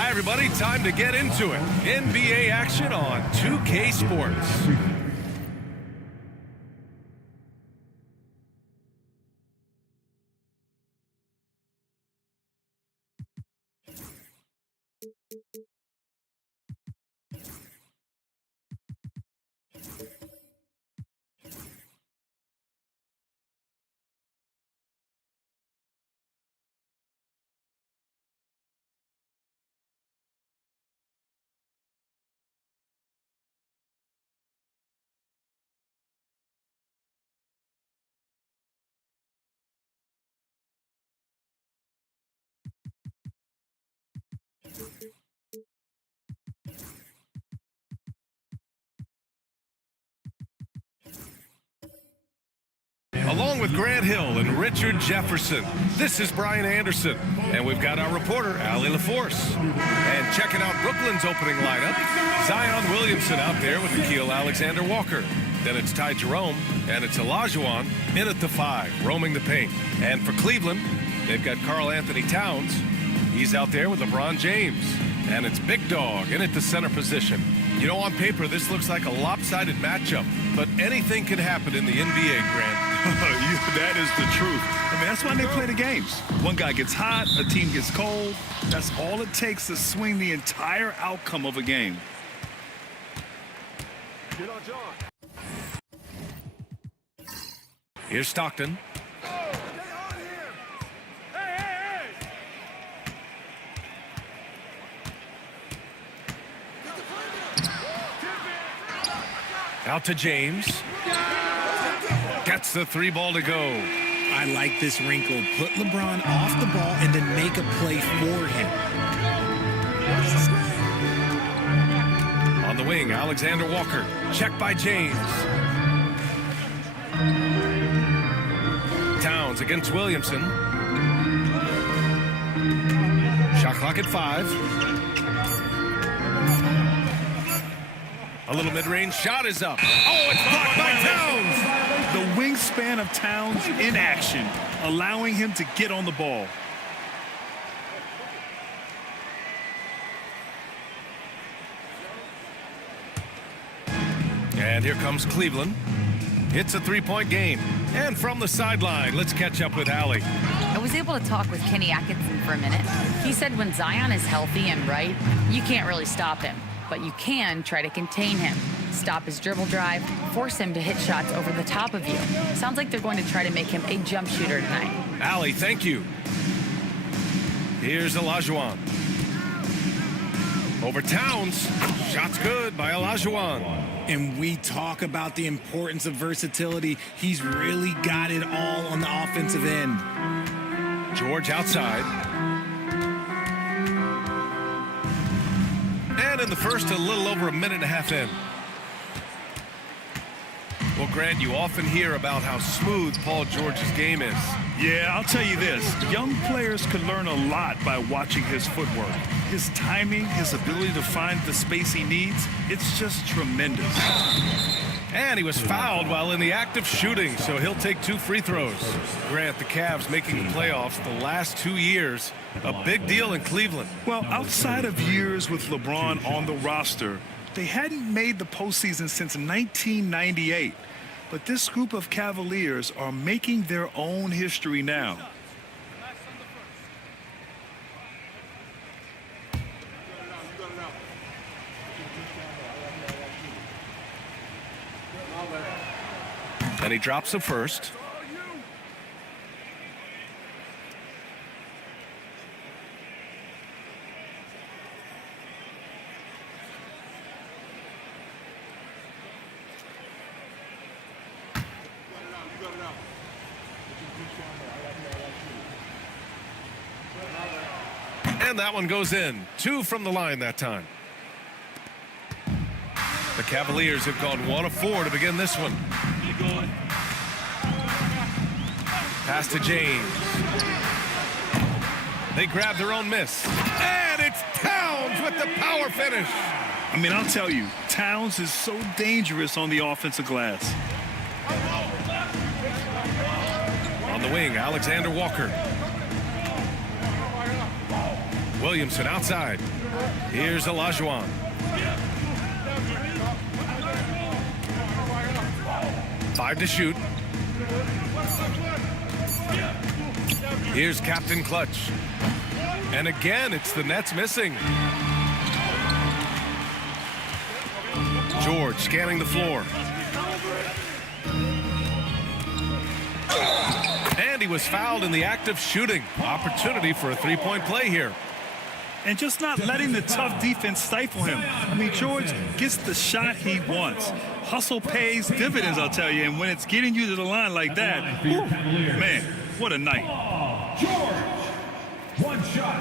Hi, everybody. Time to get into it. NBA action on 2K Sports. Along with Grant Hill and Richard Jefferson, this is Brian Anderson. And we've got our reporter, Allie LaForce. And checking out Brooklyn's opening lineup, Zion Williamson out there with Nickeil Alexander-Walker. Then it's Ty Jerome, and it's Olajuwon in at the 5, roaming the paint. And for Cleveland, they've got Karl Anthony Towns. He's out there with LeBron James. And it's Big Dog in at the center position. You know, on paper, this looks like a lopsided matchup, but anything can happen in the NBA, Grant. That is the truth. I mean, that's why they play the games. One guy gets hot, a team gets cold. That's all it takes to swing the entire outcome of a game. Here's Stockton. Out to James. Gets the 3 ball to go. I like this wrinkle. Put LeBron off the ball and then make a play for him. On the wing, Alexander Walker. Check by James. Towns against Williamson. Shot clock at 5. A little mid-range shot is up. Oh, it's blocked by Towns. The wingspan of Towns in action, allowing him to get on the ball. And here comes Cleveland. It's a 3-point game. And from the sideline, let's catch up with Allie. I was able to talk with Kenny Atkinson for a minute. He said when Zion is healthy and right, you can't really stop him. But you can try to contain him, stop his dribble drive, force him to hit shots over the top of you. Sounds like they're going to try to make him a jump shooter tonight. Allie, thank you. Here's Olajuwon. Over Towns. Shot's good by Olajuwon. And we talk about the importance of versatility. He's really got it all on the offensive end. George outside. And in the first, a little over a minute and a half in. Well, Grant, you often hear about how smooth Paul George's game is. Yeah, I'll tell you this. Young players can learn a lot by watching his footwork. His timing, his ability to find the space he needs, it's just tremendous. And he was fouled while in the act of shooting, so he'll take 2 free throws. Grant, the Cavs making the playoffs the last 2 years. A big deal in Cleveland. Well, outside of years with LeBron on the roster, they hadn't made the postseason since 1998. But this group of Cavaliers are making their own history now. And he drops the first. And that one goes in. 2 from the line that time. The Cavaliers have gone 1 of 4 to begin this one. Pass to James. They grab their own miss. And it's Towns with the power finish. I mean, I'll tell you, Towns is so dangerous on the offensive glass. On the wing, Alexander Walker. Williamson outside. Here's Olajuwon. Five to shoot. Here's Captain Clutch. And again, it's the Nets missing. George scanning the floor. And he was fouled in the act of shooting. Opportunity for a three-point play here. And just not letting the tough defense stifle him. I mean, George gets the shot he wants. Hustle pays dividends, I'll tell you. And when it's getting you to the line like that, whew, man, what a night. George, one shot.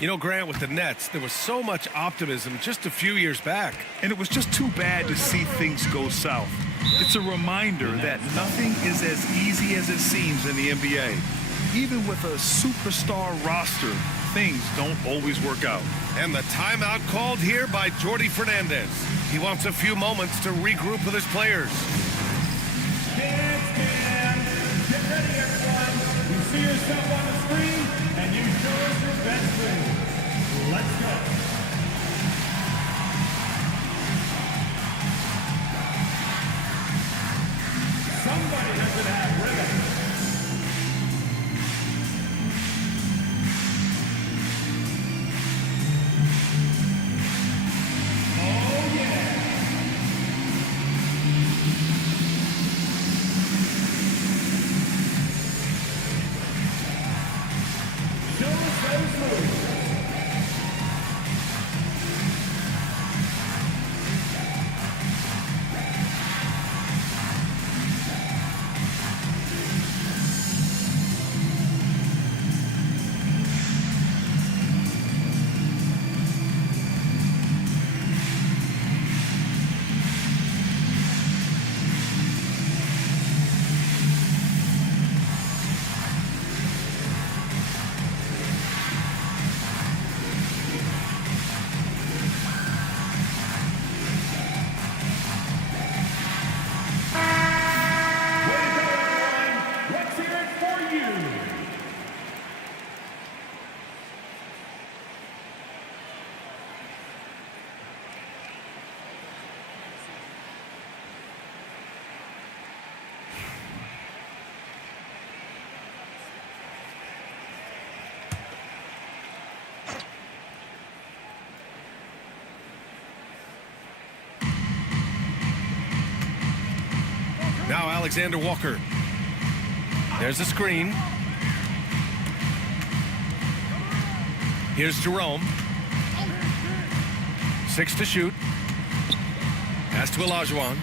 You know, Grant, with the Nets, there was so much optimism just a few years back. And it was just too bad to see things go south. It's a reminder that nothing is as easy as it seems in the NBA. Even with a superstar roster, things don't always work out. And the timeout called here by Jordi Fernandez. He wants a few moments to regroup with his players. Stand, get ready, everyone. You see yourself on the screen, and you show us your best move. Let's go. Somebody has to have rhythm. Oh, yeah. Show us those moves. Let's hear it for you. Now Alexander Walker. There's a screen. Here's Jerome. 6 to shoot. Pass to Olajuwon.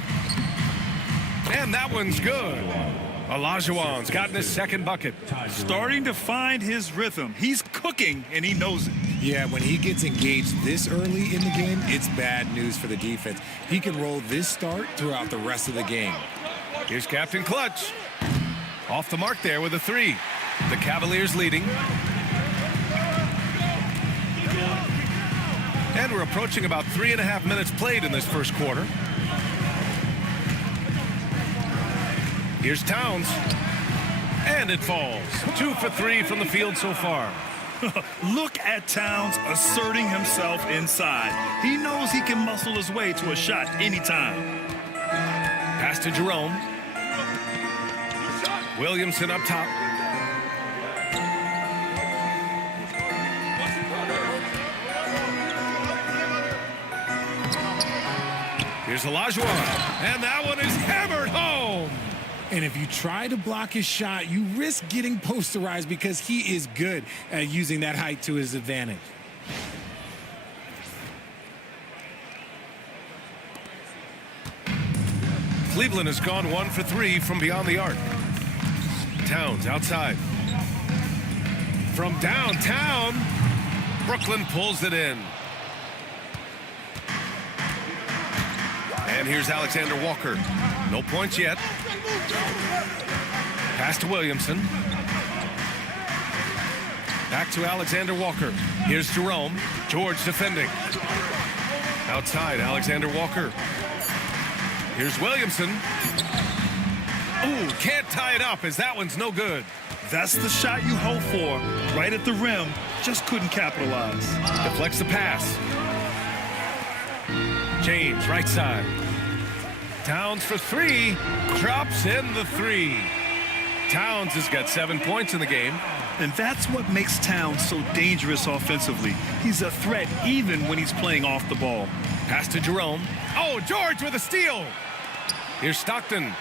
And that one's good. Olajuwon's gotten his second bucket. Starting to find his rhythm. He's cooking, and he knows it. Yeah, when he gets engaged this early in the game, it's bad news for the defense. He can roll this start throughout the rest of the game. Here's Captain Clutch. Off the mark there with a 3. The Cavaliers leading. And we're approaching about 3.5 minutes played in this first quarter. Here's Towns. And it falls. 2 for 3 from the field so far. Look at Towns asserting himself inside. He knows he can muscle his way to a shot anytime. Pass to Jerome. Williamson up top. Here's Olajuwon, and that one is hammered home. And if you try to block his shot, you risk getting posterized because he is good at using that height to his advantage. Cleveland has gone 1 for 3 from beyond the arc. Towns outside. From downtown, Brooklyn pulls it in. And here's Alexander Walker. No points yet. Pass to Williamson. Back to Alexander Walker. Here's Jerome. George defending. Outside, Alexander Walker. Here's Williamson. Ooh, can't tie it up as that one's no good. That's the shot you hope for. Right at the rim, just couldn't capitalize. Deflects the pass. James, right side. Towns for 3. Drops in the 3. Towns has got 7 points in the game. And that's what makes Towns so dangerous offensively. He's a threat even when he's playing off the ball. Pass to Jerome. Oh, George with a steal. Here's Stockton.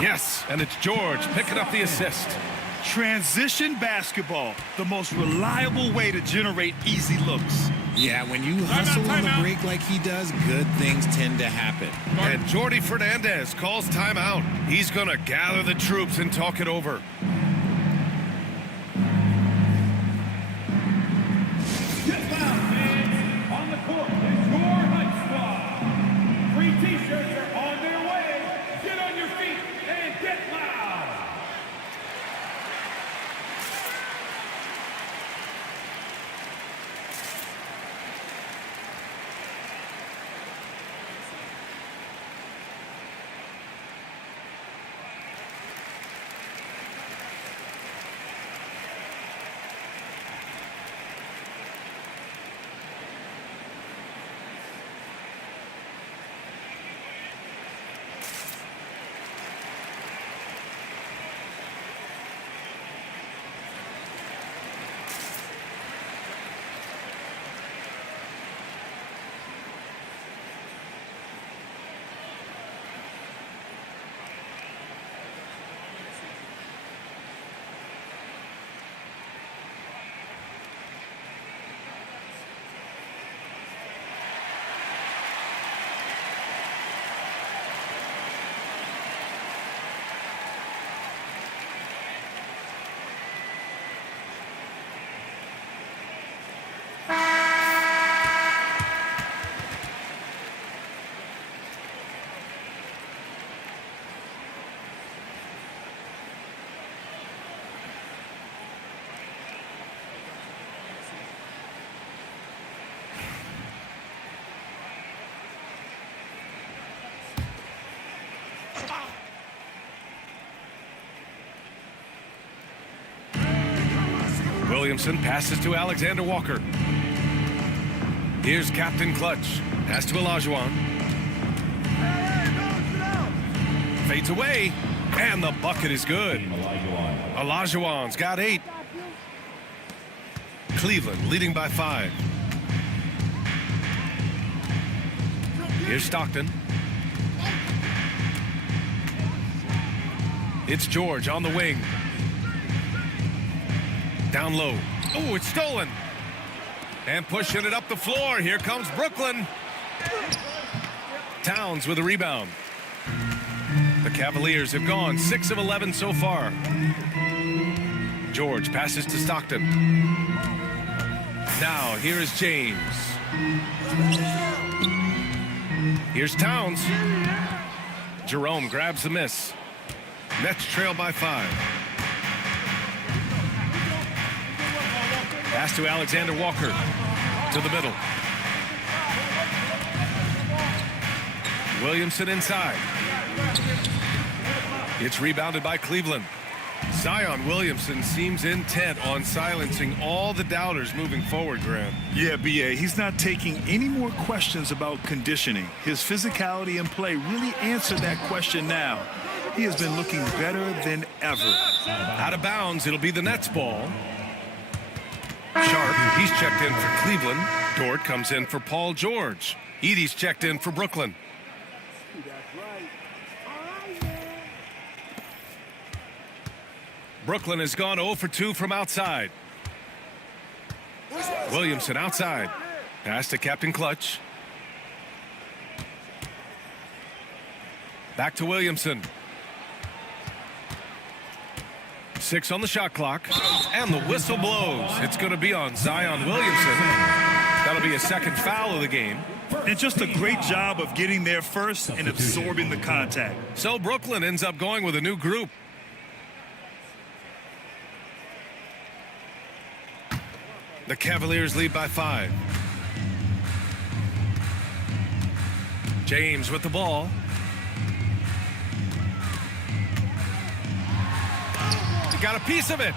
Yes, and it's George picking up the assist. Transition basketball, the most reliable way to generate easy looks. Yeah, when you hustle on the break like he does, good things tend to happen. And Jordy Fernandez calls timeout. He's going to gather the troops and talk it over. On the court is your Hype Squad. Free t-shirts are on their way. Get on your feet and get loud. Williamson passes to Alexander Walker. Here's Captain Clutch. Pass to Olajuwon. Fades away, and the bucket is good. Olajuwon's got 8. Cleveland leading by 5. Here's Stockton. It's George on the wing. Down low. Oh, it's stolen. And pushing it up the floor. Here comes Brooklyn. Towns with a rebound. The Cavaliers have gone 6 of 11 so far. George passes to Stockton. Now, here is James. Here's Towns. Jerome grabs the miss. Nets trail by 5. Pass to Alexander Walker. To the middle. Williamson inside. It's rebounded by Cleveland. Zion Williamson seems intent on silencing all the doubters moving forward, Grant. Yeah, B.A., he's not taking any more questions about conditioning. His physicality and play really answered that question now. He has been looking better than ever. Out of bounds, it'll be the Nets ball. Sharp, he's checked in for Cleveland. Dort comes in for Paul George. Edey's checked in for Brooklyn. Brooklyn has gone 0 for 2 from outside. Williamson outside. Pass to Captain Clutch. Back to Williamson. 6 on the shot clock. And the whistle blows. It's going to be on Zion Williamson. That'll be a second foul of the game. And just a great job of getting there first and absorbing the contact. So Brooklyn ends up going with a new group. The Cavaliers lead by 5. James with the ball. He got a piece of it.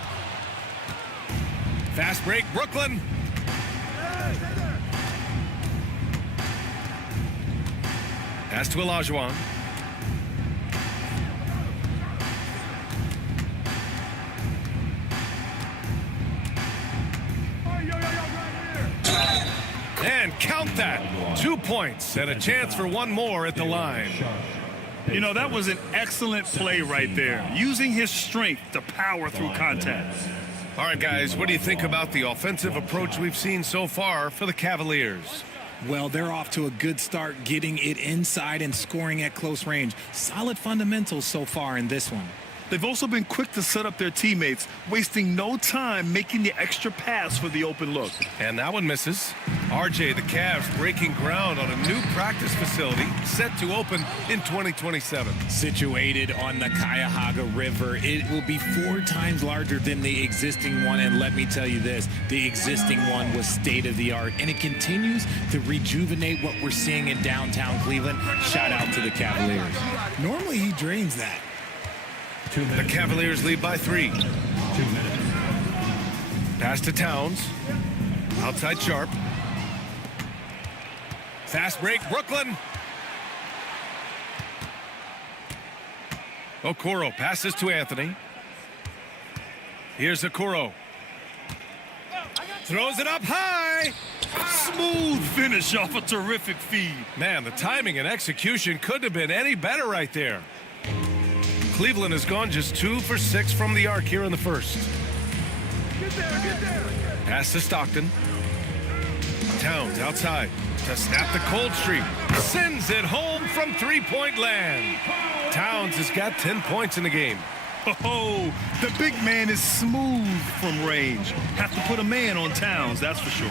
Fast break, Brooklyn. Pass to Olajuwon. And count that. 2 points and a chance for one more at the line. You know, that was an excellent play right there, using his strength to power through contact. All right, guys, what do you think about the offensive approach we've seen so far for the Cavaliers? Well, they're off to a good start getting it inside and scoring at close range. Solid fundamentals so far in this one. They've also been quick to set up their teammates, wasting no time making the extra pass for the open look. And that one misses. RJ, the Cavs breaking ground on a new practice facility set to open in 2027. Situated on the Cuyahoga River, it will be 4 times larger than the existing one. And let me tell you this, the existing one was state-of-the-art, and it continues to rejuvenate what we're seeing in downtown Cleveland. Shout out to the Cavaliers. Normally he drains that. The Cavaliers lead by 3. Pass to Towns. Outside Sharp. Fast break, Brooklyn. Okoro passes to Anthony. Here's Okoro. Throws it up high. Smooth finish off a terrific feed. Man, the timing and execution couldn't have been any better right there. Cleveland has gone just 2 for 6 from the arc here in the first. Get there. Pass to Stockton. Towns outside to snap the cold streak. Sends it home from three-point land. Towns has got 10 points in the game. Oh, the big man is smooth from range. Have to put a man on Towns, that's for sure.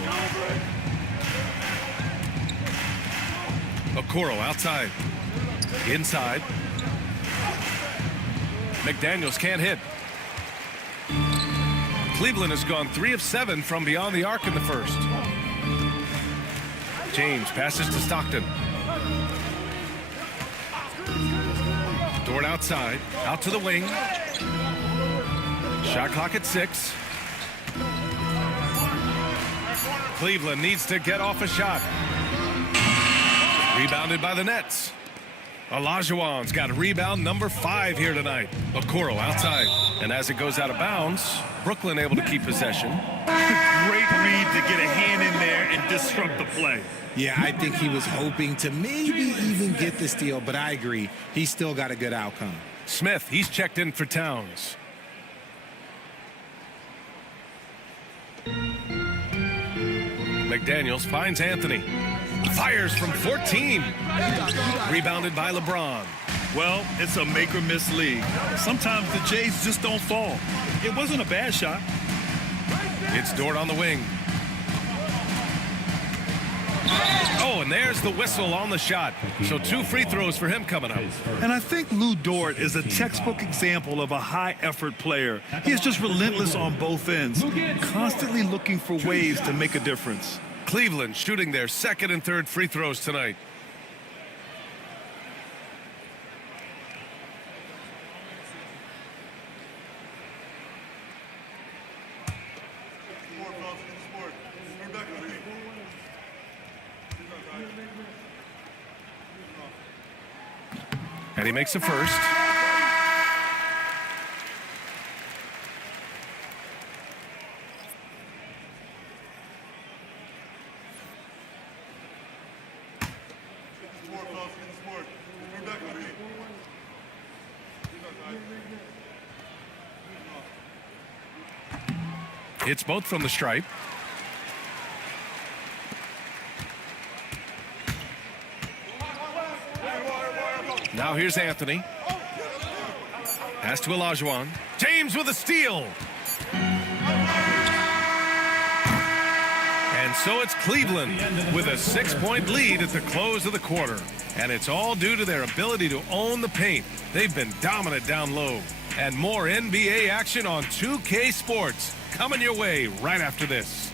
Okoro outside. Inside. McDaniels can't hit. Cleveland has gone 3 of 7 from beyond the arc in the first. James passes to Stockton. Dort outside, out to the wing. Shot clock at 6. Cleveland needs to get off a shot. Rebounded by the Nets. Olajuwon's got rebound number 5 here tonight. Okoro outside. And as it goes out of bounds, Brooklyn able to keep possession. Great read to get a hand in there and disrupt the play. Yeah, I think he was hoping to maybe even get the steal, but I agree. He's still got a good outcome. Smith, he's checked in for Towns. McDaniels finds Anthony. Fires from 14. Rebounded by LeBron. Well, it's a make or miss league. Sometimes the Jays just don't fall. It wasn't a bad shot. It's Dort on the wing. Oh, and there's the whistle on the shot. So 2 free throws for him coming up. And I think Lou Dort is a textbook example of a high-effort player. He is just relentless on both ends, constantly looking for ways to make a difference. Cleveland shooting their 2nd and 3rd free throws tonight. And he makes the first. Hits both from the stripe. Now here's Anthony. Pass to Olajuwon. James with a steal. And so it's Cleveland with a 6-point lead at the close of the quarter. And it's all due to their ability to own the paint. They've been dominant down low. And more NBA action on 2K Sports coming your way right after this.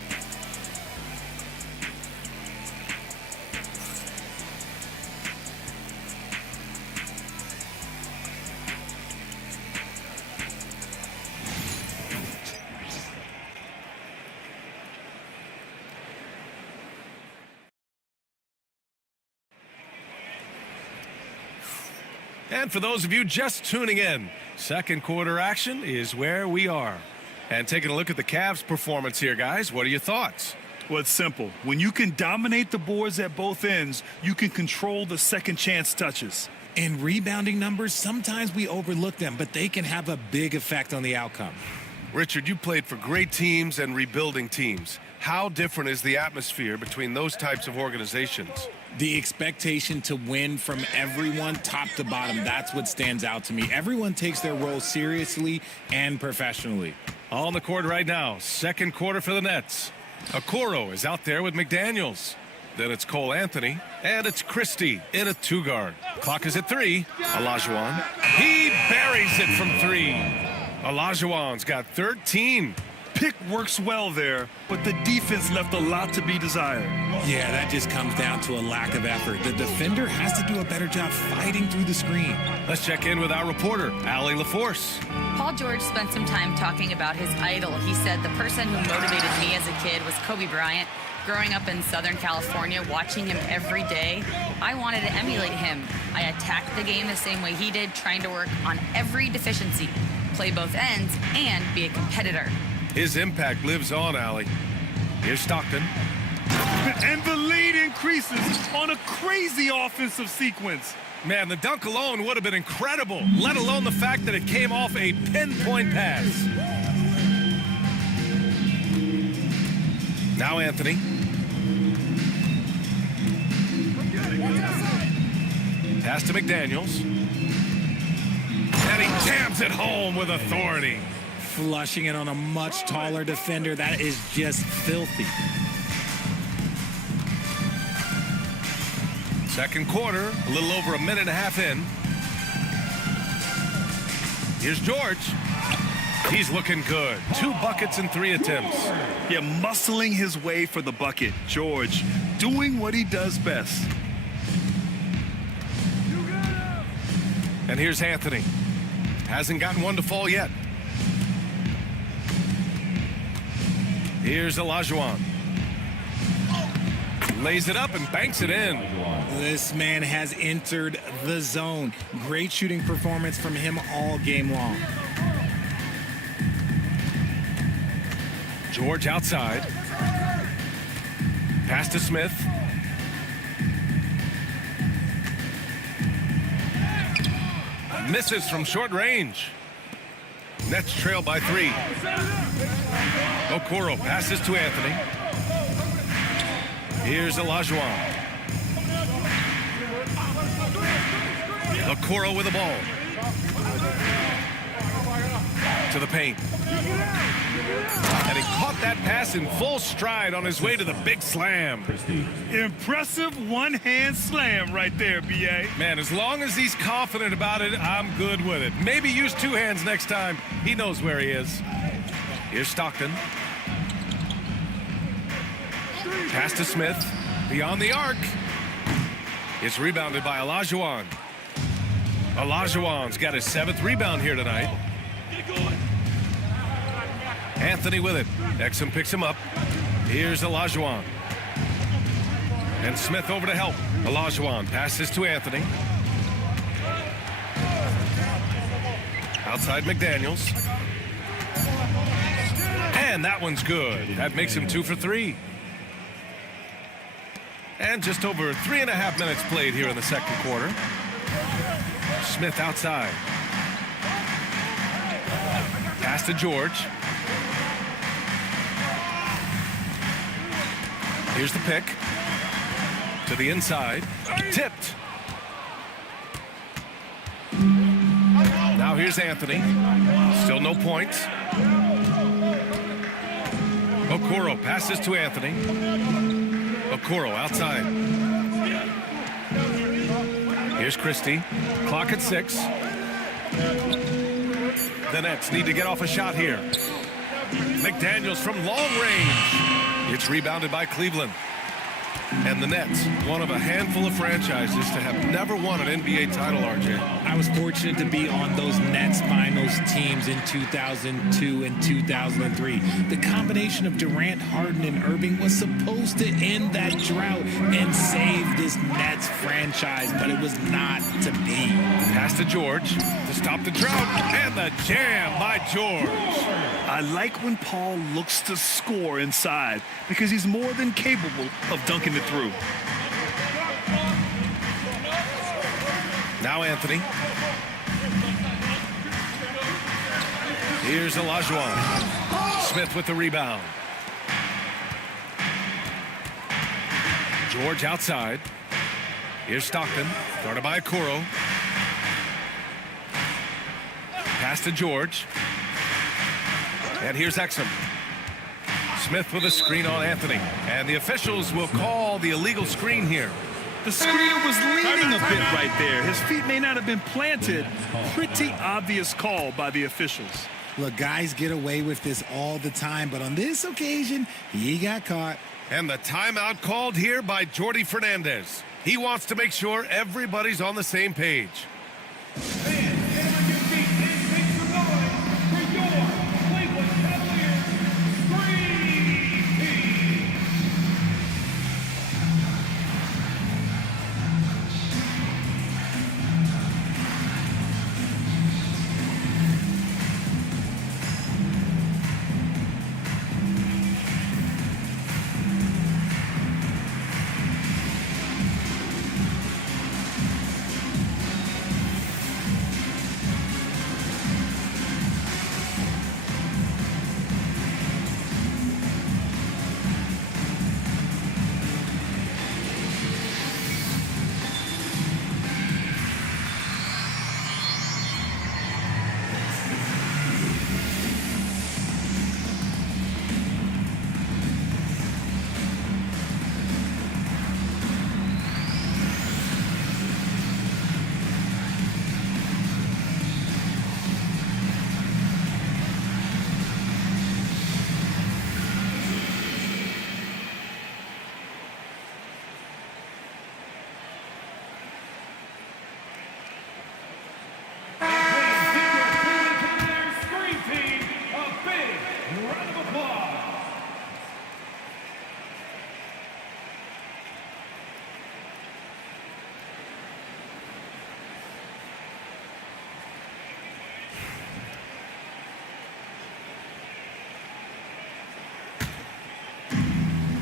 And for those of you just tuning in, second quarter action is where we are. And taking a look at the Cavs' performance here, guys, what are your thoughts? Well, it's simple. When you can dominate the boards at both ends, you can control the second chance touches. In rebounding numbers, sometimes we overlook them, but they can have a big effect on the outcome. Richard, you played for great teams and rebuilding teams. How different is the atmosphere between those types of organizations? The expectation to win from everyone, top to bottom, that's what stands out to me. Everyone takes their role seriously and professionally. On the court right now, second quarter for the Nets. Okoro is out there with McDaniels. Then it's Cole Anthony, and it's Christie in a two-guard. Clock is at 3. Olajuwon. He buries it from 3. Olajuwon's got 13. Pick works well there, but the defense left a lot to be desired. Yeah, that just comes down to a lack of effort. The defender has to do a better job fighting through the screen. Let's check in with our reporter, Allie LaForce. Paul George spent some time talking about his idol. He said, the person who motivated me as a kid was Kobe Bryant. Growing up in Southern California, watching him every day, I wanted to emulate him. I attacked the game the same way he did, trying to work on every deficiency, play both ends, and be a competitor. His impact lives on, Allie. Here's Stockton. And the lead increases on a crazy offensive sequence. Man, the dunk alone would have been incredible, let alone the fact that it came off a pinpoint pass. Now Anthony. Pass to McDaniels. And he jams it home with authority. Flushing it on a much taller defender. That is just filthy. Second quarter, a little over a minute and a half in. Here's George. He's looking good. 2 buckets and 3 attempts. Yeah, muscling his way for the bucket. George doing what he does best. And here's Anthony. Hasn't gotten one to fall yet. Here's Olajuwon. Lays it up and banks it in. This man has entered the zone. Great shooting performance from him all game long. George outside. Pass to Smith. Misses from short range. Nets trail by 3. Okoro passes to Anthony. Here's Olajuwon. Okoro with the ball. To the paint. And he caught that pass in full stride on his way to the big slam. Impressive one-hand slam right there, B.A. Man, as long as he's confident about it, I'm good with it. Maybe use 2 hands next time. He knows where he is. Here's Stockton. Pass to Smith. Beyond the arc. It's rebounded by Olajuwon. Olajuwon's got his 7th rebound here tonight. Anthony with it. Exum picks him up. Here's Olajuwon. And Smith over to help. Olajuwon passes to Anthony. Outside McDaniels. And that one's good. That makes him 2 for 3. And just over 3.5 minutes played here in the second quarter. Smith outside. Pass to George. Here's the pick. To the inside. Tipped. Now here's Anthony. Still no points. Okoro passes to Anthony. Okoro outside. Here's Christie. Clock at 6. The Nets need to get off a shot here. McDaniels from long range. It's rebounded by Cleveland. And the Nets, one of a handful of franchises to have never won an NBA title, RJ. I was fortunate to be on those Nets finals teams in 2002 and 2003. The combination of Durant, Harden, and Irving was supposed to end that drought and save this Nets franchise, but it was not to be. Pass to George to stop the drought, and the jam by George. I like when Paul looks to score inside because he's more than capable of dunking it through. Now Anthony. Here's Olajuwon. Smith with the rebound. George outside. Here's Stockton. Guarded by Okoro. Pass to George. And here's Exum. Smith with a screen on Anthony. And the officials will call the illegal screen here. The screener was leaning a bit right there. His feet may not have been planted. Pretty obvious call by the officials. Look, guys get away with this all the time, but on this occasion, he got caught. And the timeout called here by Jordi Fernandez. He wants to make sure everybody's on the same page. Fans, get on your feet and make some noise for your Cleveland Cavaliers Scream Team.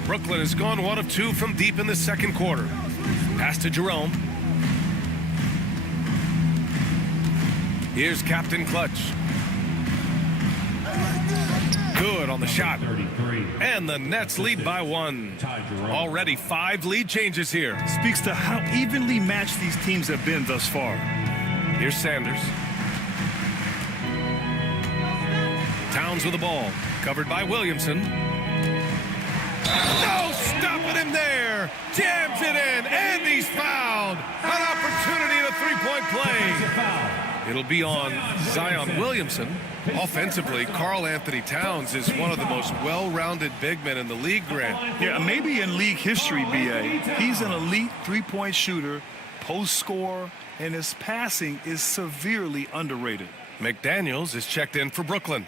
Brooklyn has gone 1 of 2 from deep in the second quarter. Pass to Jerome. Here's Captain Clutch. Good on the shot. And the Nets lead by 1. Already 5 lead changes here. Speaks to how evenly matched these teams have been thus far. Here's Sanders. Towns with the ball. Covered by Williamson. No stopping him there. Jams it in, and he's fouled. An opportunity in a three-point play. It'll be on Zion Williamson. Offensively, Karl Anthony Towns is one of the most well-rounded big men in the league, Grant. Yeah, maybe in league history, B.A. He's an elite three-point shooter, post scorer, and his passing is severely underrated. McDaniels is checked in for Brooklyn.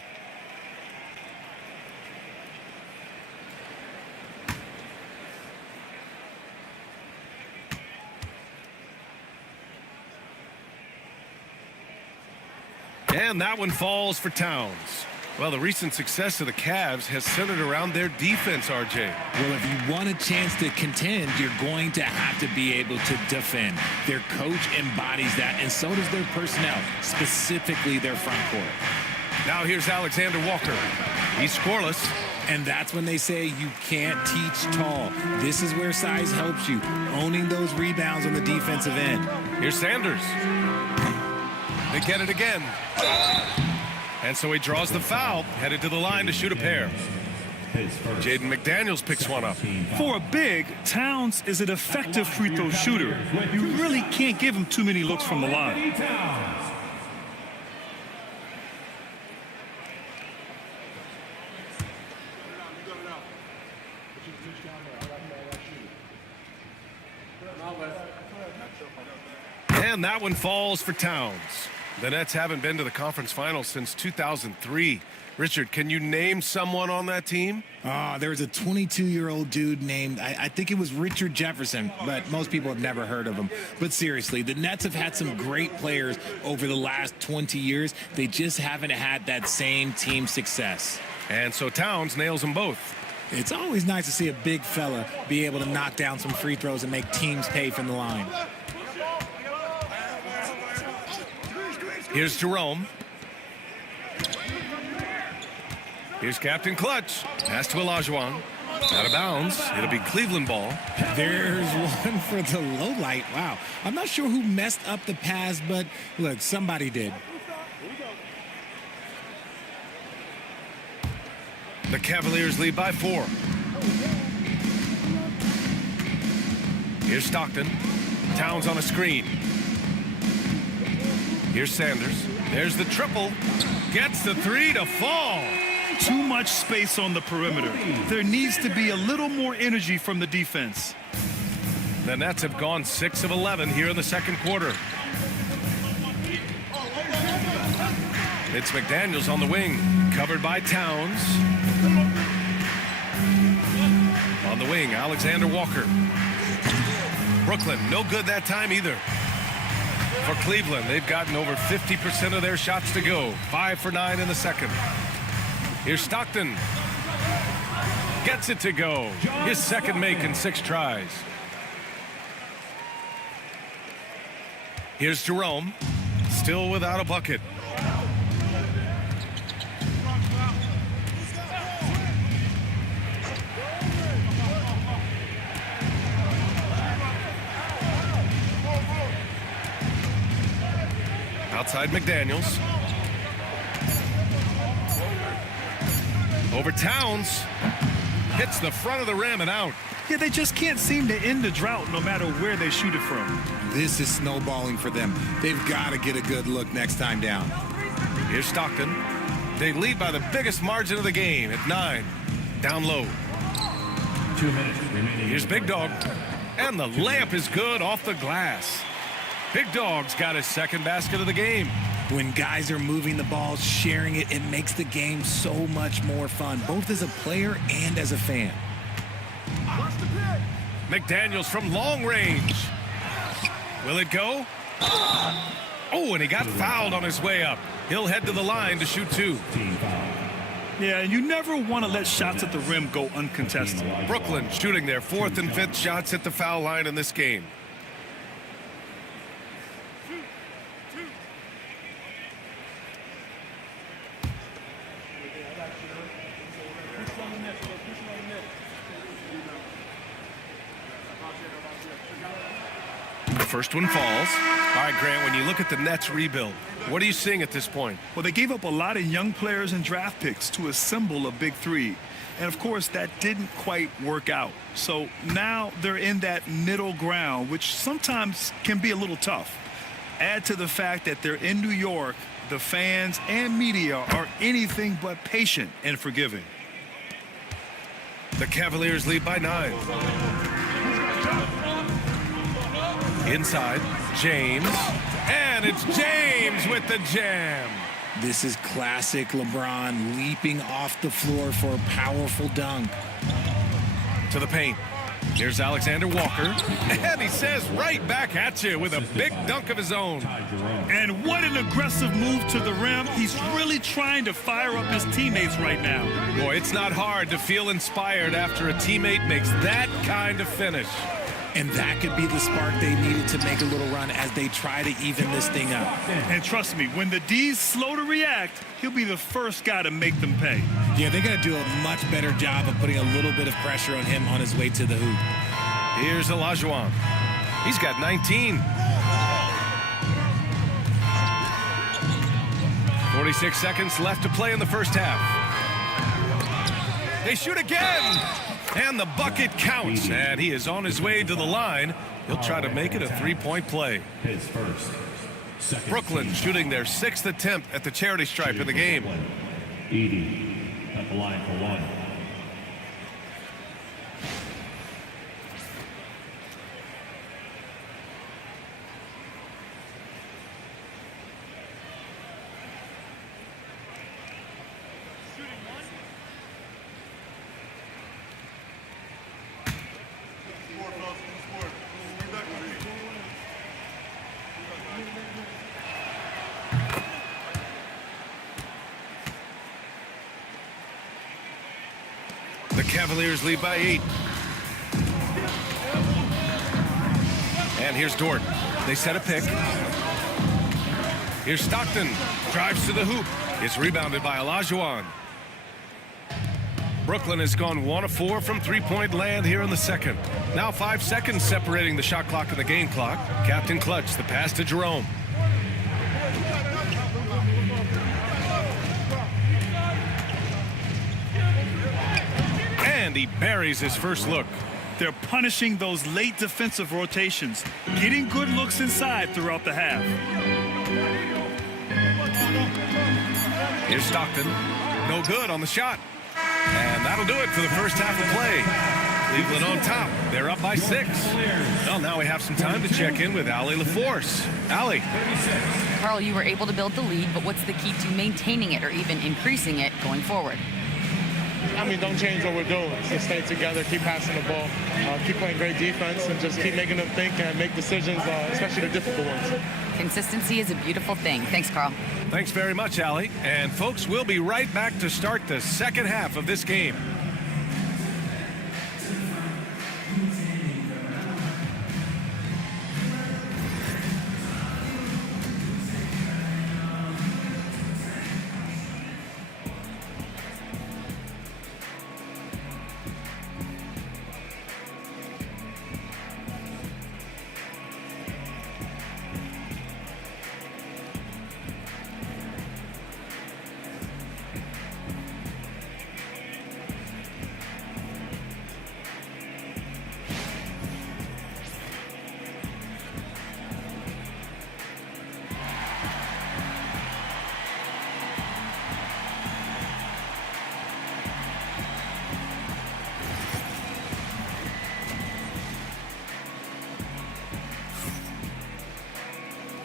And And that one falls for Towns. Well, the recent success of the Cavs has centered around their defense, RJ. Well, if you want a chance to contend, you're going to have to be able to defend. Their coach embodies that, and so does their personnel, specifically their front court. Now here's Alexander Walker. He's scoreless. And that's when they say you can't teach tall. This is where size helps you, owning those rebounds on the defensive end. Here's Sanders. They get it again. And so he draws the foul, headed to the line to shoot a pair. Jaden McDaniels picks one up. For a big, Towns is an effective free throw shooter. You really can't give him too many looks from the line. And that one falls for Towns. The Nets haven't been to the conference finals since 2003. Richard, can you name someone on that team? There's a 22-year-old dude named, I think it was Richard Jefferson, but most people have never heard of him. But seriously, the Nets have had some great players over the last 20 years. They just haven't had that same team success. And so Towns nails them both. It's always nice to see a big fella be able to knock down some free throws and make teams pay from the line. Here's Jerome. Here's Captain Clutch. Pass to Olajuwon. Out of bounds. It'll be Cleveland ball. There's one for the low light. Wow. I'm not sure who messed up the pass, but look, somebody did. The Cavaliers lead by 4. Here's Stockton. Towns on a screen. Here's Sanders. There's the triple. Gets the 3 to fall. Too much space on the perimeter. There needs to be a little more energy from the defense. The Nets have gone 6 of 11 here in the second quarter. It's McDaniels on the wing, covered by Towns. On the wing, Alexander Walker. Brooklyn, no good that time either. For Cleveland, they've gotten over 50% of their shots to go. 5 for 9 in the second. Here's Stockton. Gets it to go. His second make in 6 tries. Here's Jerome. Still without a bucket. Outside McDaniels. Over Towns. Hits the front of the rim and out. Yeah, they just can't seem to end the drought no matter where they shoot it from. This is snowballing for them. They've got to get a good look next time down. Here's Stockton. They lead by the biggest margin of the game at 9. Down low. 2 minutes remaining. Here's Big Dog. And the layup is good off the glass. Big Dog's got his second basket of the game. When guys are moving the ball, sharing it, it makes the game so much more fun, both as a player and as a fan. McDaniels from long range. Will it go? Oh, and he got fouled on his way up. He'll head to the line to shoot 2. Yeah, and you never want to let shots at the rim go uncontested. Brooklyn shooting their 4th and 5th shots at the foul line in this game. First one falls. All right, Grant, when you look at the Nets rebuild, what are you seeing at this point? Well, they gave up a lot of young players and draft picks to assemble a big 3. And, of course, that didn't quite work out. So now they're in that middle ground, which sometimes can be a little tough. Add to the fact that they're in New York, the fans and media are anything but patient and forgiving. The Cavaliers lead by 9. Inside, James. And it's James with the jam. This is classic LeBron leaping off the floor for a powerful dunk. To the paint. Here's Alexander Walker, and he says right back at you with a big dunk of his own. And what an aggressive move to the rim. He's really trying to fire up his teammates right now. Boy, it's not hard to feel inspired after a teammate makes that kind of finish. And that could be the spark they needed to make a little run as they try to even this thing up. And trust me, when the D's slow to react, he'll be the first guy to make them pay. Yeah, they got to do a much better job of putting a little bit of pressure on him on his way to the hoop. Here's Olajuwon. He's got 19. 46 seconds left to play in the first half. They shoot again. And the bucket counts, and he is on his way to the line. He'll try to make it a three-point play. His first. Brooklyn shooting their 6th attempt at the charity stripe in the game. Edie at the line for one. The Cavaliers lead by 8. And here's Dort. They set a pick. Here's Stockton. Drives to the hoop. It's rebounded by Olajuwon. Brooklyn has gone 1 of 4 from three-point land here in the second. Now 5 seconds separating the shot clock and the game clock. Captain Clutch, the pass to Jerome. And he buries his first look. They're punishing those late defensive rotations, getting good looks inside throughout the half. Here's Stockton. No good on the shot. And that'll do it for the first half of play. Cleveland on top. They're up by 6. Well, now we have some time to check in with Allie LaForce. Allie. Carl, you were able to build the lead, but what's the key to maintaining it or even increasing it going forward? I mean, don't change what we're doing. Just stay together, keep passing the ball, keep playing great defense, and just keep making them think and make decisions, especially the difficult ones. Consistency is a beautiful thing. Thanks, Carl. Thanks very much, Allie. And folks, we'll be right back to start the second half of this game.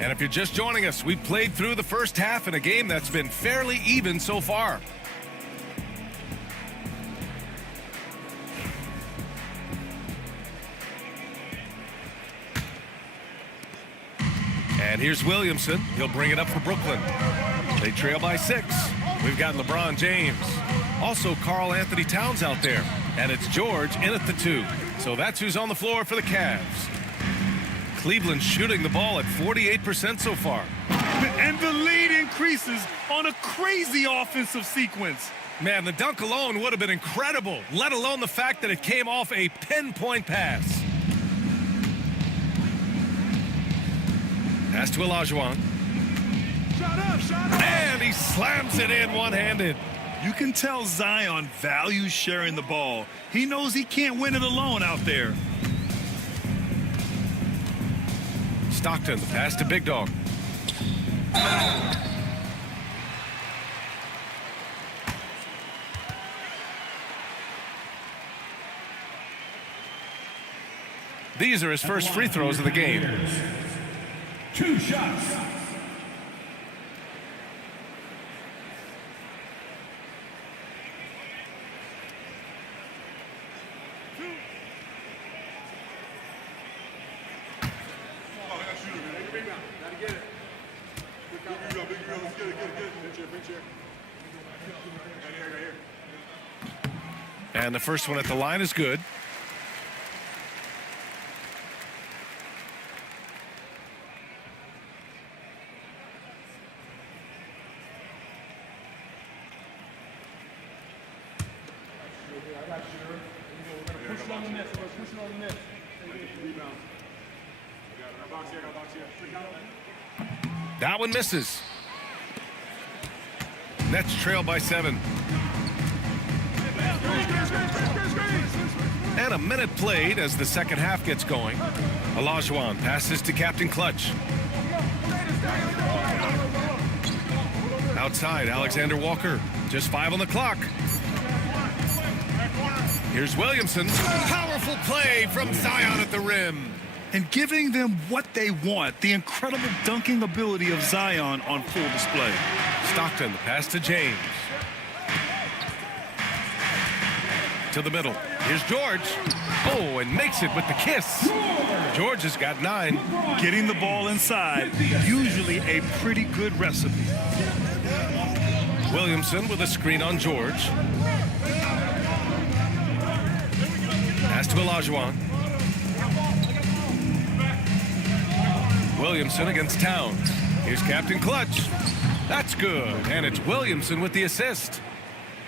And if you're just joining us, we've played through the first half in a game that's been fairly even so far. And here's Williamson. He'll bring it up for Brooklyn. They trail by 6. We've got LeBron James. Also Karl Anthony Towns out there. And it's George in at the 2. So that's who's on the floor for the Cavs. Cleveland shooting the ball at 48% so far. And the lead increases on a crazy offensive sequence. Man, the dunk alone would have been incredible, let alone the fact that it came off a pinpoint pass. Pass to Olajuwon. And he slams it in one-handed. You can tell Zion values sharing the ball. He knows he can't win it alone out there. Stockton, the pass to Big Dog. These are his first free throws of the game. 2 shots. And the first one at the line is good. That one misses. Nets trail by 7. And a minute played as the second half gets going. Olajuwon passes to Captain Clutch. Outside, Alexander Walker. Just 5 on the clock. Here's Williamson. Powerful play from Zion at the rim. And giving them what they want, the incredible dunking ability of Zion on full display. Stockton, the pass to James. To the middle. Here's George. Oh, and makes it with the kiss. George has got 9. Getting the ball inside, usually a pretty good recipe. Williamson with a screen on George. Pass to Olajuwon. Williamson against Towns. Here's Captain Clutch. That's good. And it's Williamson with the assist.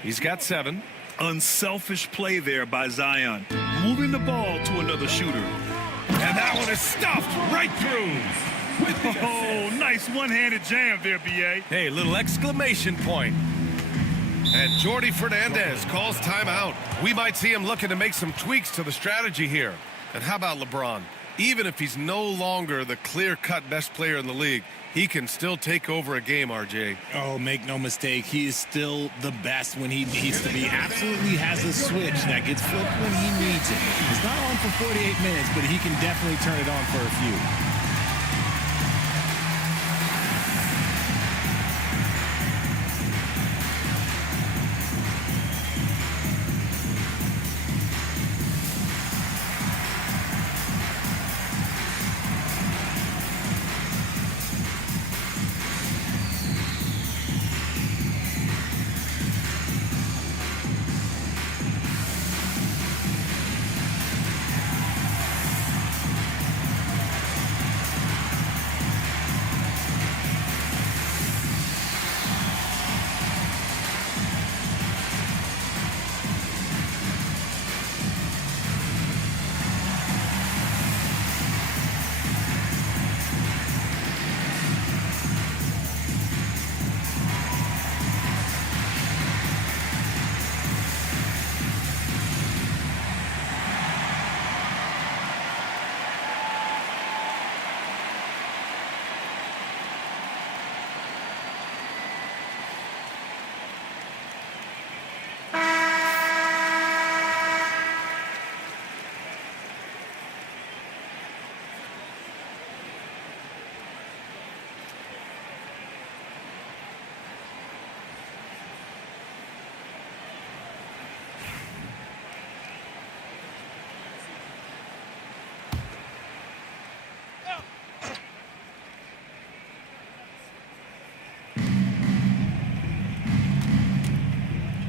He's got 7. Unselfish play there by Zion. Moving the ball to another shooter. And that one is stuffed right through. Oh, nice one-handed jam there, B.A. Hey, little exclamation point. And Jordi Fernandez calls timeout. We might see him looking to make some tweaks to the strategy here. And how about LeBron? Even if he's no longer the clear-cut best player in the league, he can still take over a game, RJ. Oh, make no mistake. He is still the best when he needs to be. Absolutely has a switch that gets flipped when he needs it. It's not on for 48 minutes, but he can definitely turn it on for a few.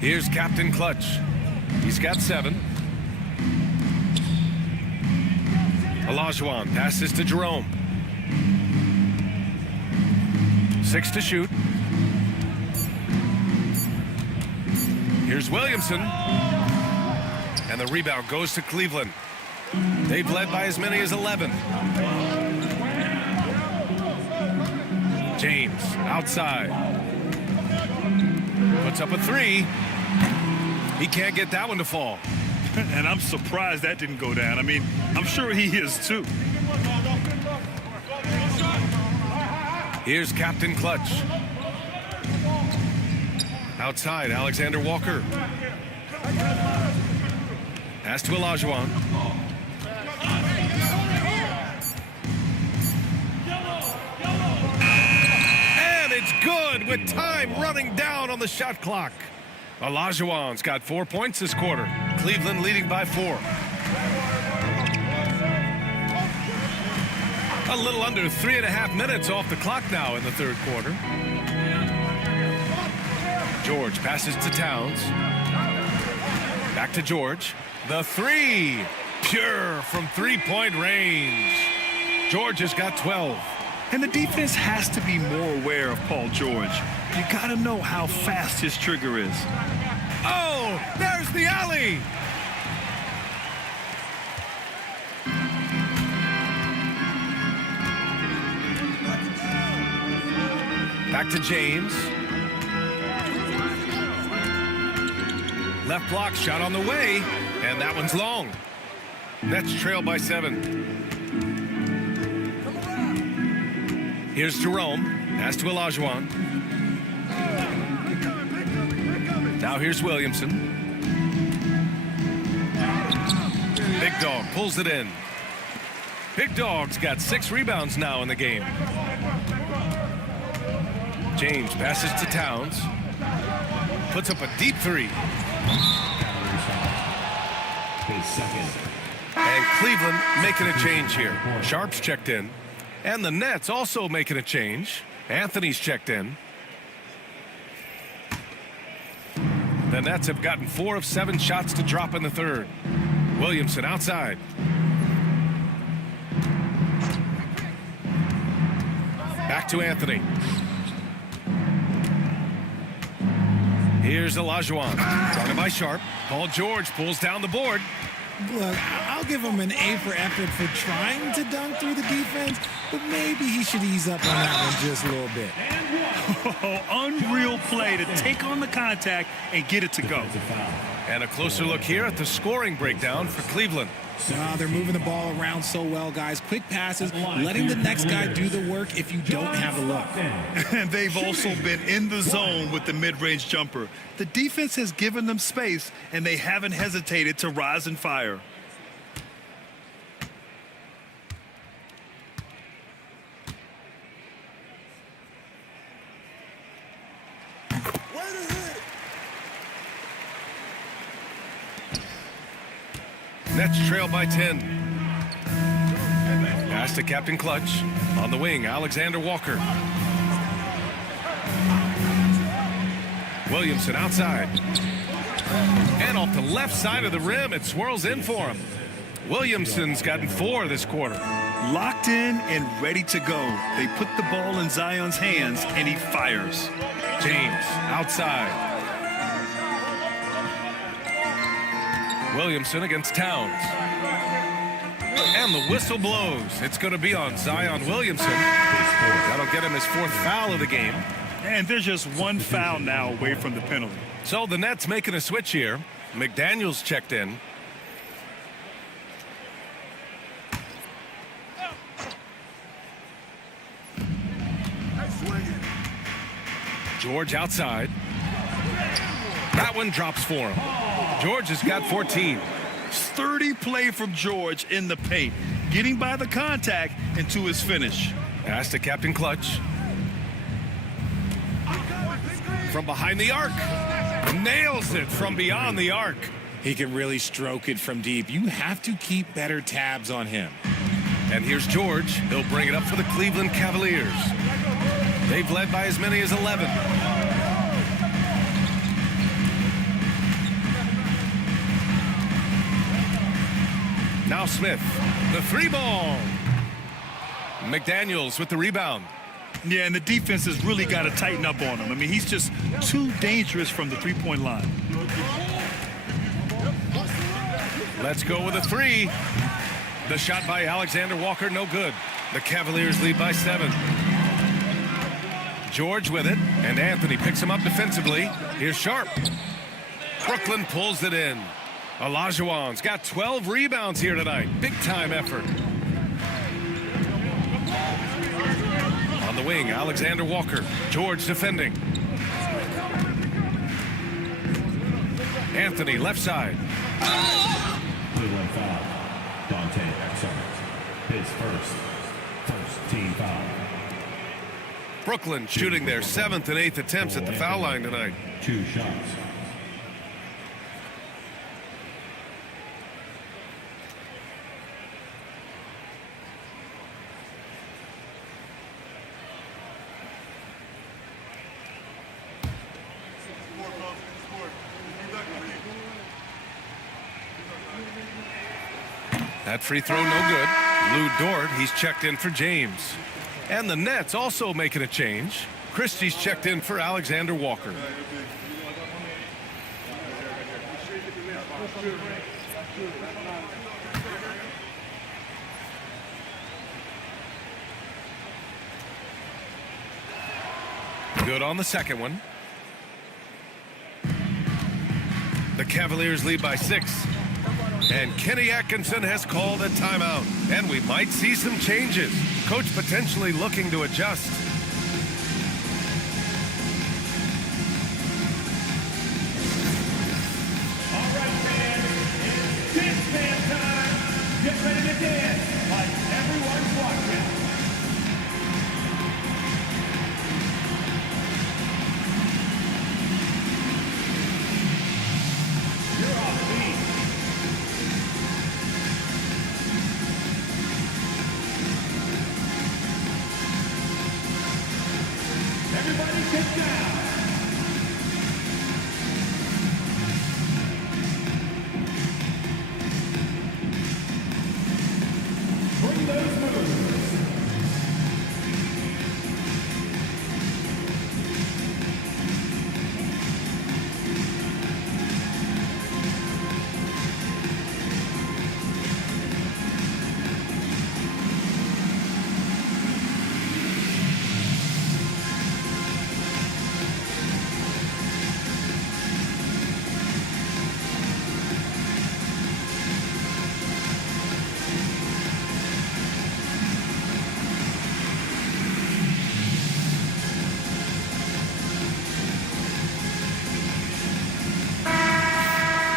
Here's Captain Clutch. He's got 7. Olajuwon passes to Jerome. 6 to shoot. Here's Williamson. And the rebound goes to Cleveland. They've led by as many as 11. James outside. Puts up a 3. He can't get that one to fall. And I'm surprised that didn't go down. I mean, I'm sure he is too. Here's Captain Clutch. Outside, Alexander Walker. Pass to Olajuwon. And it's good with time running down on the shot clock. Olajuwon's got 4 points this quarter. Cleveland leading by 4. A little under 3.5 minutes off the clock now in the third quarter. George passes to Towns. Back to George. The three. Pure from three-point range. George has got 12. And the defense has to be more aware of Paul George. You got to know how fast his trigger is. Oh, there's the alley. Back to James. Left block shot on the way, and that one's long. Nets trail by 7. Here's Jerome. Pass to Olajuwon. Now here's Williamson. Big Dog pulls it in. Big Dog's got 6 rebounds now in the game. James passes to Towns. Puts up a deep three. And Cleveland making a change here. Sharp's checked in. And the Nets also making a change. Anthony's checked in. The Nets have gotten 4 of 7 shots to drop in the third. Williamson outside. Back to Anthony. Here's Olajuwon. Guarded by Sharp. Paul George pulls down the board. Look, I'll give him an A for effort for trying to dunk through the defense, but maybe he should ease up on that one just a little bit. Oh, unreal play to take on the contact and get it to go. And a closer look here at the scoring breakdown for Cleveland. They're moving the ball around so well, guys. Quick passes, letting the next guy do the work if you don't have a look. And they've also been in the zone with the mid-range jumper. The defense has given them space, and they haven't hesitated to rise and fire. Nets trail by 10. Pass to Captain Clutch. On the wing, Alexander Walker. Williamson outside. And off the left side of the rim, it swirls in for him. Williamson's gotten 4 this quarter. Locked in and ready to go. They put the ball in Zion's hands, and he fires. James outside. Williamson against Towns. And the whistle blows. It's going to be on Zion Williamson. That'll get him his 4th foul of the game. And there's just 1 foul now away from the penalty. So the Nets making a switch here. McDaniels checked in. George outside. That one drops for him. George has got 14. Sturdy play from George in the paint, getting by the contact and to his finish. Pass to Captain Clutch. From behind the arc. Nails it from beyond the arc. He can really stroke it from deep. You have to keep better tabs on him. And here's George. He'll bring it up for the Cleveland Cavaliers. They've led by as many as 11. Now Smith, the 3 ball. McDaniels with the rebound. Yeah, and the defense has really got to tighten up on him. I mean, he's just too dangerous from the 3-point line. Let's go with a 3. The shot by Alexander Walker, no good. The Cavaliers lead by 7. George with it, and Anthony picks him up defensively. Here's Sharp. Brooklyn pulls it in. Olajuwon's got 12 rebounds here tonight. Big time effort. On the wing, Alexander Walker. George defending. Anthony left side. Cleveland foul. Dante Exum. His first team foul. Brooklyn shooting their 7th and 8th attempts at the foul line tonight. 2 shots. That free throw no good. Lou Dort, he's checked in for James. And the Nets also making a change. Christie's checked in for Alexander Walker. Good on the second one. The Cavaliers lead by 6. And Kenny Atkinson has called a timeout. And we might see some changes. Coach potentially looking to adjust. All right, fans, it's dance band time. Get ready to dance like everyone's watching. You're off beat. Everybody get down. Bring those moves.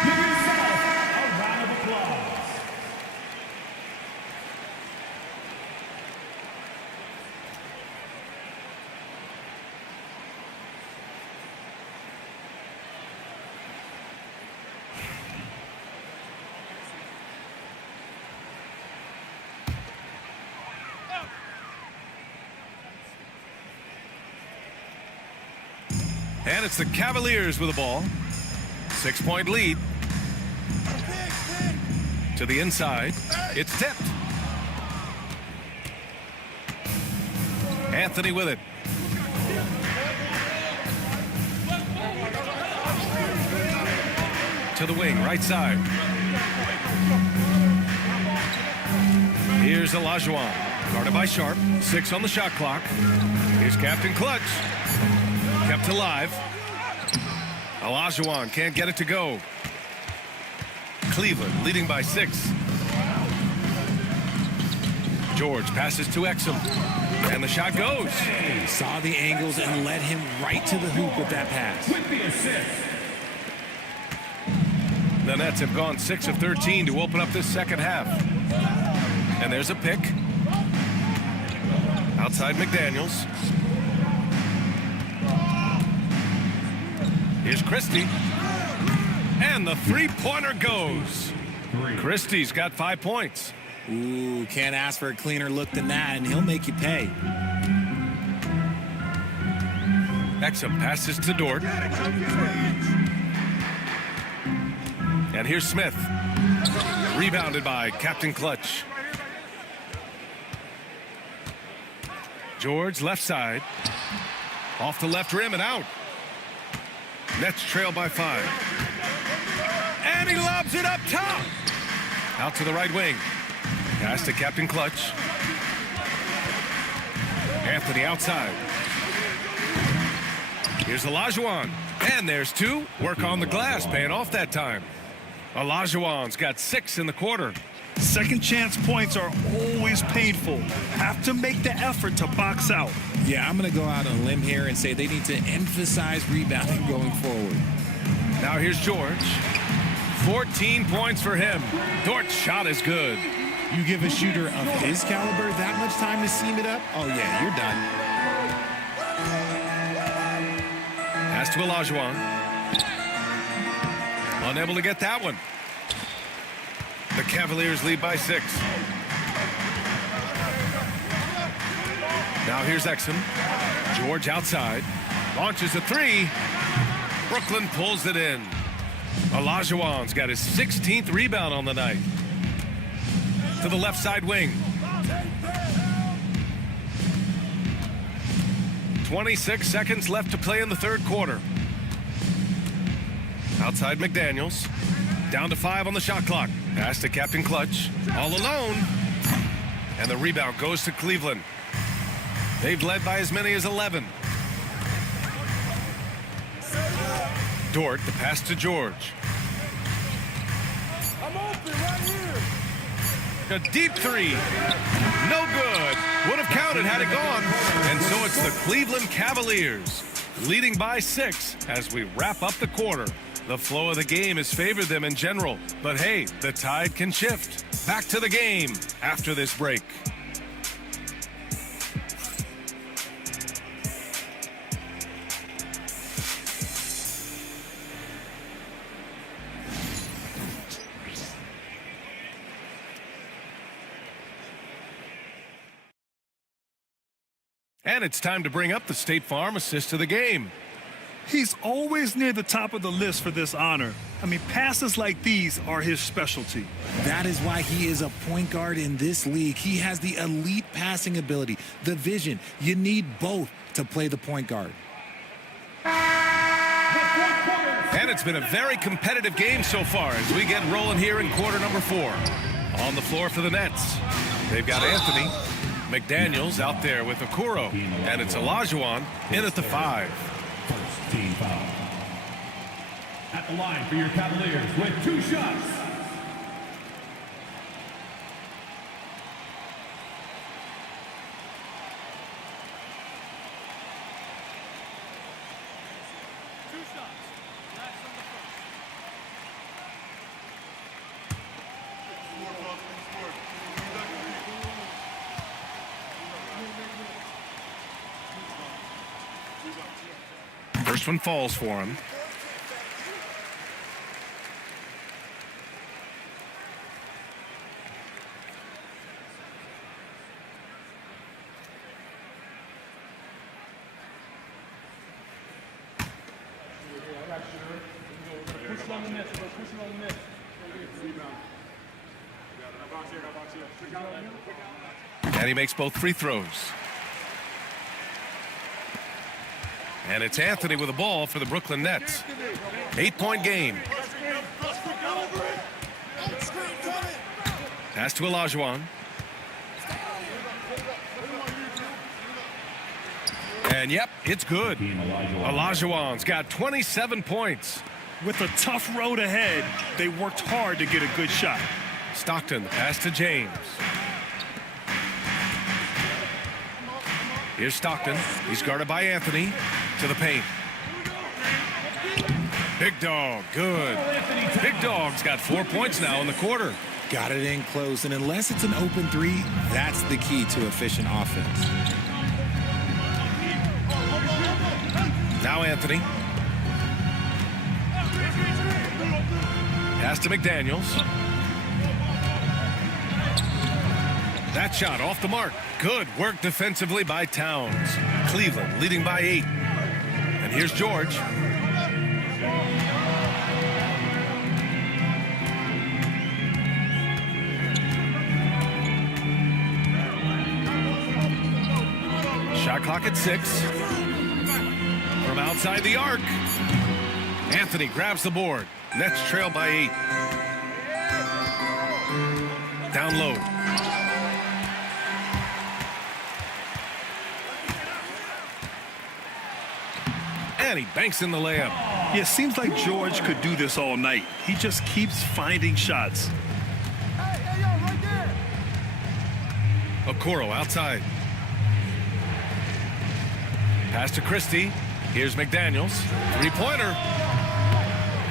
Give yourself a round of applause. And it's the Cavaliers with the ball. 6-point lead. To the inside. It's tipped. Anthony with it. To the wing, right side. Here's Olajuwon. Guarded by Sharp. 6 on the shot clock. Here's Captain Clutch. Kept alive. Olajuwon can't get it to go. Cleveland leading by 6. George passes to Exum. And the shot goes. Saw the angles and led him right to the hoop with that pass. With the assist. The Nets have gone 6 of 13 to open up this second half. And there's a pick. Outside McDaniels. Here's Christie. And the three-pointer goes. Christie's got 5 points. Ooh, can't ask for a cleaner look than that, and he'll make you pay. Exum passes to Dort. And here's Smith. Rebounded by Captain Clutch. George left side. Off the left rim and out. Nets trail by 5. And he lobs it up top. Out to the right wing. Pass to Captain Clutch. Anthony outside. Here's Olajuwon. And there's 2. Work on the glass, paying off that time. Olajuwon's got 6 in the quarter. Second chance points are always painful. Have to make the effort to box out. Yeah, I'm going to go out on a limb here and say they need to emphasize rebounding going forward. Now here's George. 14 points for him. Dort's shot is good. You give a shooter of his caliber that much time to seam it up? Oh, yeah, you're done. Pass to Olajuwon. Unable to get that one. The Cavaliers lead by 6. Now here's Exum. George outside. Launches a 3. Brooklyn pulls it in. Olajuwon's got his 16th rebound on the night. to the left side wing. 26 seconds left to play in the third quarter. Outside McDaniels. Down to 5 on the shot clock. Pass to Captain Clutch. All alone. And the rebound goes to Cleveland. They've led by as many as 11. Dort, the pass to George. I'm open right here. A deep three. No good. Would have counted had it gone. And so it's the Cleveland Cavaliers leading by 6 as we wrap up the quarter. The flow of the game has favored them in general. But hey, the tide can shift. Back to the game after this break. And it's time to bring up the State Farm assist of the game. He's always near the top of the list for this honor. I mean, passes like these are his specialty. That is why he is a point guard in this league. He has the elite passing ability, the vision. You need both to play the point guard. And it's been a very competitive game so far as we get rolling here in quarter number 4. On the floor for the Nets, they've got Anthony. McDaniels out there with Okoro. And it's Olajuwon in at the 5. First team foul. At the line for your Cavaliers with 2 shots. First one falls for him. And he makes both free throws. And it's Anthony with the ball for the Brooklyn Nets. 8-point game. Pass to Olajuwon. And yep, it's good. Olajuwon's got 27 points. With a tough road ahead, they worked hard to get a good shot. Stockton, pass to James. Here's Stockton. He's guarded by Anthony. To the paint. Big Dog, good. Big Dog's got 4 points now in the quarter. Got it in close, and unless it's an open 3, that's the key to efficient offense. Now Anthony. Pass to McDaniels. That shot off the mark. Good work defensively by Towns. Cleveland leading by 8. And here's George. Shot clock at 6. From outside the arc. Anthony grabs the board. Nets trail by 8. Down low. And he banks in the layup. Yeah, it seems like George could do this all night. He just keeps finding shots. Hey, yo, right there. Okoro outside. Pass to Christie. Here's McDaniels. Three-pointer.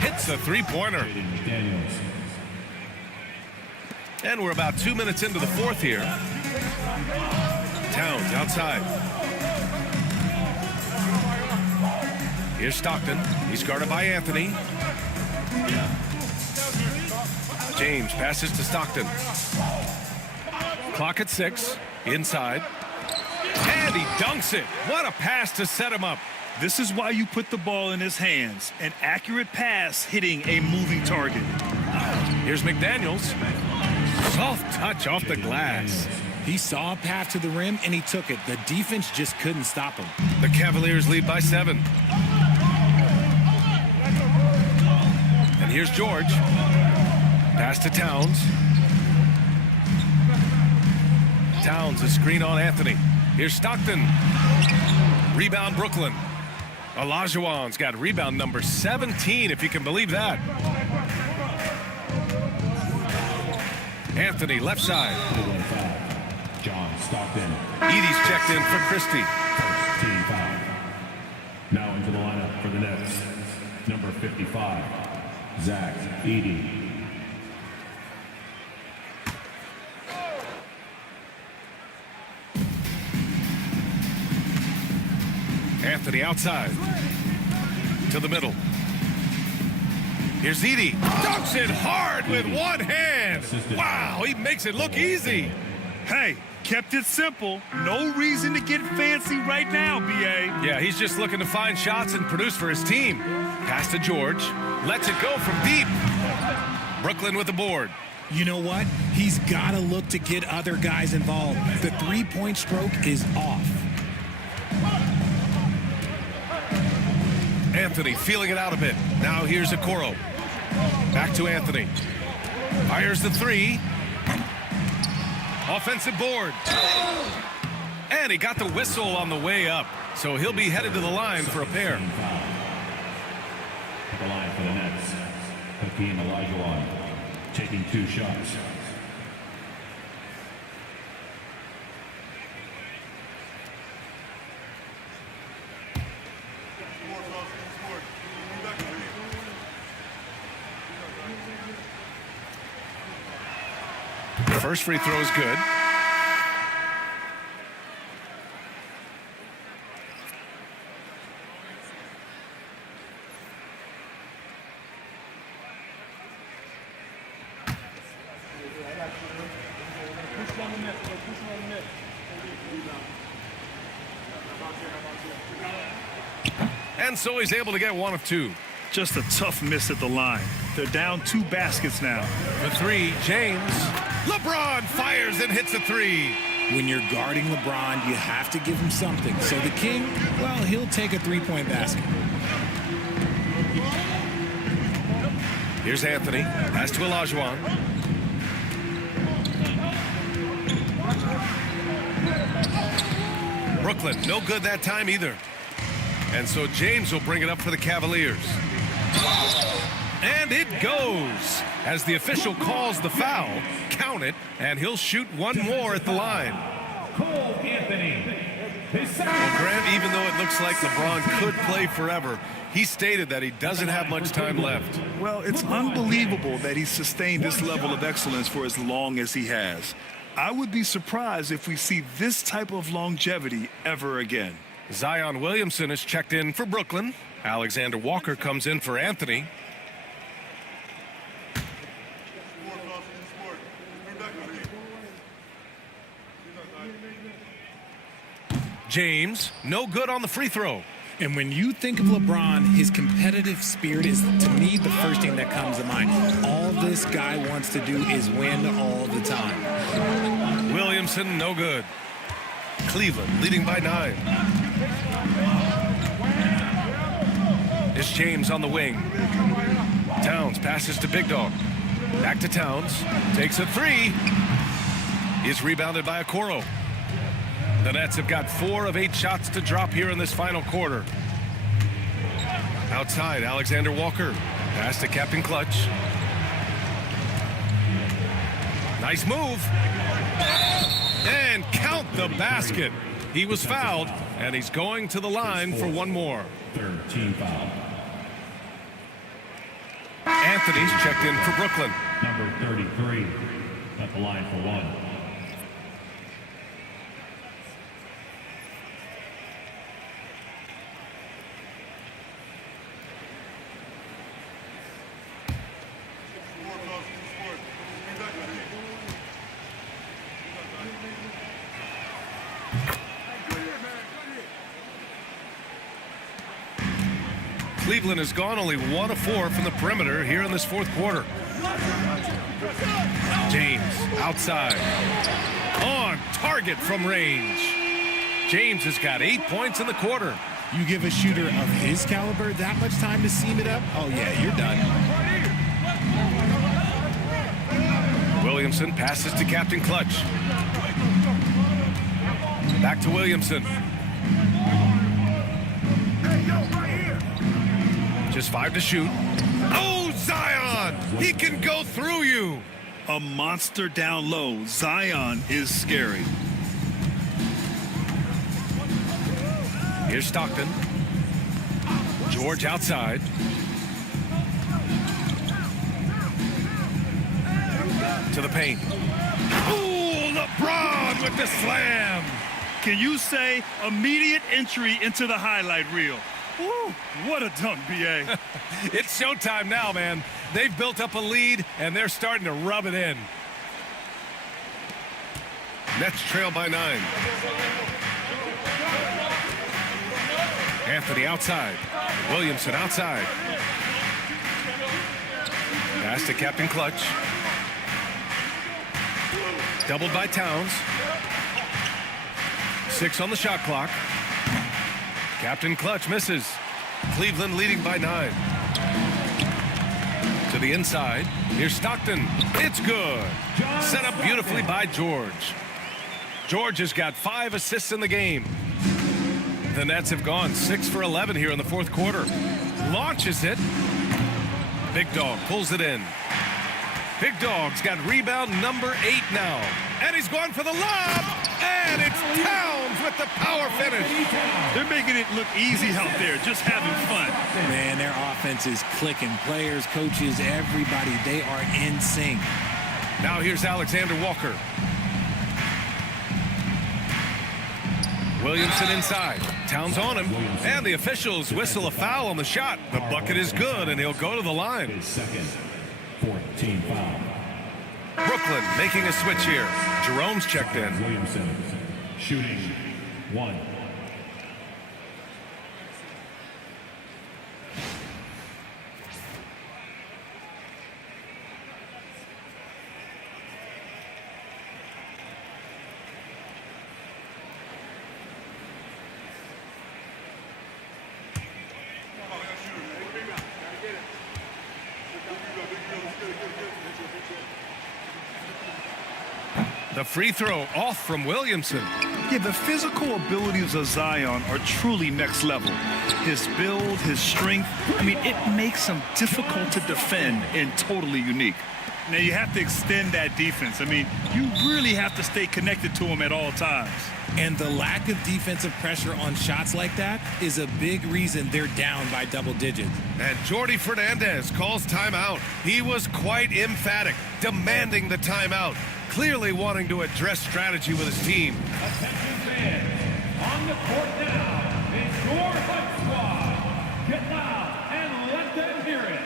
Hits a three-pointer. And we're about 2 minutes into the fourth here. Towns outside. Here's Stockton. He's guarded by Anthony. James passes to Stockton. Clock at 6. Inside. And he dunks it. What a pass to set him up. This is why you put the ball in his hands. An accurate pass hitting a moving target. Here's McDaniels. Soft touch off the glass. He saw a path to the rim, and he took it. The defense just couldn't stop him. The Cavaliers lead by 7. And here's George. Pass to Towns. Towns, a screen on Anthony. Here's Stockton. Rebound, Brooklyn. Olajuwon's got rebound number 17, if you can believe that. Anthony, left side. John Stockton. Edie's checked in for Christie. First team foul. Now into the lineup for the Nets. Number 55, Zach Edey. Anthony outside. To the middle. Here's Edey. Dunks it hard with one hand. Wow, he makes it look easy. Hey, kept it simple. No reason to get fancy right now, B.A. Yeah, he's just looking to find shots and produce for his team. Pass to George. Lets it go from deep. Brooklyn with the board. You know what? He's got to look to get other guys involved. The three-point stroke is off. Anthony feeling it out a bit. Now here's Okoro. Back to Anthony. Fires the three. Offensive board. And he got the whistle on the way up. So he'll be headed to the line for a pair. At the line for the Nets, Hakeem Olajuwon taking 2 shots. First free throw is good. And so he's able to get 1 of 2. Just a tough miss at the line. They're down 2 baskets now. The three, James. LeBron fires and hits a 3. When you're guarding LeBron, you have to give him something. So the King, well, he'll take a three-point basket. Here's Anthony. Pass to Olajuwon. Brooklyn, no good that time either. And so James will bring it up for the Cavaliers. And it goes. As the official calls the foul, count it, and he'll shoot 1 more at the line. Cole Anthony. Well, Grant, even though it looks like LeBron could play forever, he stated that he doesn't have much time left. Well, it's unbelievable that he's sustained this level of excellence for as long as he has. I would be surprised if we see this type of longevity ever again. Zion Williamson is checked in for Brooklyn. Alexander Walker comes in for Anthony. James, no good on the free throw. And when you think of LeBron, his competitive spirit is, to me, the first thing that comes to mind. All this guy wants to do is win all the time. Williamson, no good. Cleveland leading by 9. It's James on the wing. Towns passes to Big Dog. Back to Towns. Takes a 3. Is rebounded by Okoro. The Nets have got 4 of 8 shots to drop here in this final quarter. Outside, Alexander Walker. Pass to Captain Clutch. Nice move. And count the basket. He was fouled, and he's going to the line for 1 more. 3rd team foul. Anthony's checked in for Brooklyn. Number 33 at the line for 1. Cleveland has gone only 1 of 4 from the perimeter here in this 4th quarter. James outside. On target from range. James has got 8 points in the quarter. You give a shooter of his caliber that much time to seam it up, oh yeah, you're done. Williamson passes to Captain Clutch. Back to Williamson. Just 5 to shoot. Oh, Zion! He can go through you. A monster down low. Zion is scary. Here's Stockton. George outside. To the paint. Ooh, LeBron with the slam. Can you say immediate entry into the highlight reel? Woo, what a dunk, B.A. It's showtime now, man. They've built up a lead, and they're starting to rub it in. Nets trail by 9. Anthony outside. Williamson outside. Pass to Captain Clutch. Doubled by Towns. 6 on the shot clock. Captain Clutch misses. Cleveland leading by 9. To the inside. Here's Stockton. It's good. Set up beautifully by George. George has got 5 assists in the game. The Nets have gone 6 for 11 here in the fourth quarter. Launches it. Big Dog pulls it in. Big Dog's got rebound number 8 now. And he's going for the lob. And it's Towns with the power finish. They're making it look easy out there, just having fun. Man, their offense is clicking. Players, coaches, everybody, they are in sync. Now here's Alexander Walker. Williamson inside. Towns on him. And the officials whistle a foul on the shot. The bucket is good, and he'll go to the line. His second 14 foul. Brooklyn making a switch here. Jerome's checked in. Williamson shooting 1. The free throw off from Williamson. Yeah, the physical abilities of Zion are truly next level. His build, his strength, I mean, it makes him difficult to defend and totally unique. Now, you have to extend that defense. I mean, you really have to stay connected to him at all times. And the lack of defensive pressure on shots like that is a big reason they're down by double digits. And Jordi Fernandez calls timeout. He was quite emphatic, demanding the timeout, clearly wanting to address strategy with his team. Attention fans, on the court now is your Hype Squad. Get loud and let them hear it.